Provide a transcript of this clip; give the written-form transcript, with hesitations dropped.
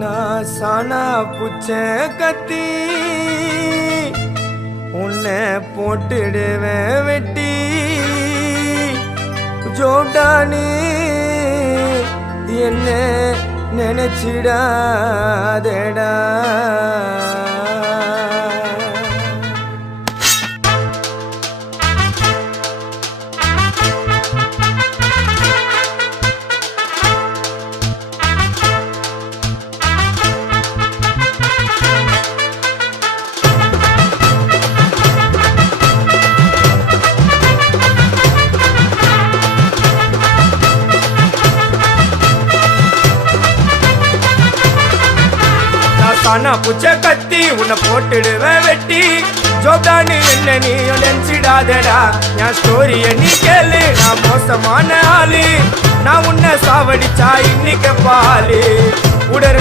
நான் சானா புச்ச கத்தி உன்னை போட்டுடுவேன் வெட்டி ஜோடானி என்ன நினைச்சிடாதடா. சானா புச்ச கத்தி உன்னை போட்டுடுவேன் வெட்டி ஜோதானு என்ன நீ நினைச்சிடாதடா. என் ஸ்டோரிய நீ கேளு, நான் மோசமான ஆளு. நான் உன்னை சாவடிச்சா இன்னைக்கு பாலு உடற